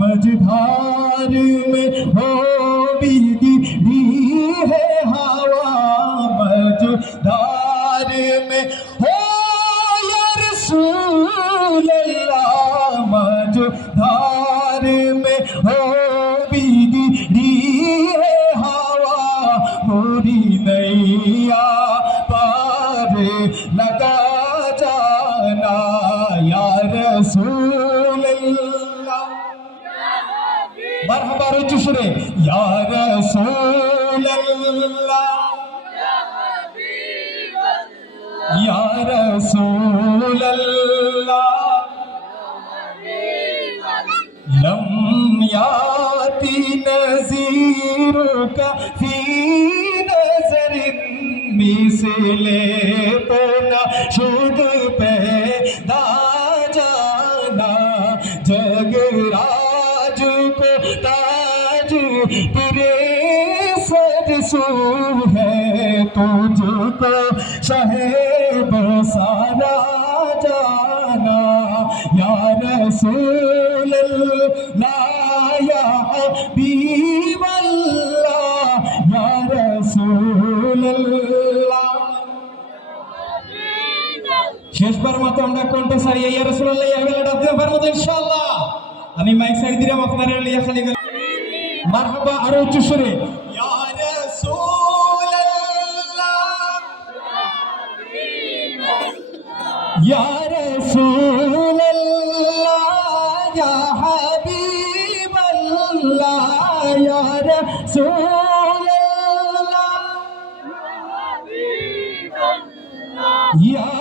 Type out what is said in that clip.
मझधार में हो बीदी दी है हवा मझधार में हो या रसूल अल्लाह मझधार में हो बीदी दी है हवा पूरी नैया पार लगा রসুল্লাহ মারহাবা রুচু সুরে ইয়া রসুল্লাহ ইয়া রসুল্লাহ لم يأتي نذيرك في نظر مثل تنشد به जगराज को ताज तेरे सरसू है तुझको शहेब सारा जाना या रसूल अल्लाह या हबीब अल्लाह या रसूल अल्लाह শেষবার মতো আমরা কণ্ঠ সারিয়ে ইয়া রাসূলুল্লাহ ইয়া বেলা ডাক দিতে পারবো তো ইনশাআল্লাহ আমি মাইক সাইড দিলাম আপনারা লিয়া খালি গেল। মারহাবা আরও উচ্চ সুরে ইয়া রাসূলুল্লাহ। ইয়া হাবিবাল্লাহ ইয়া রাসূলুল্লাহ। ইয়া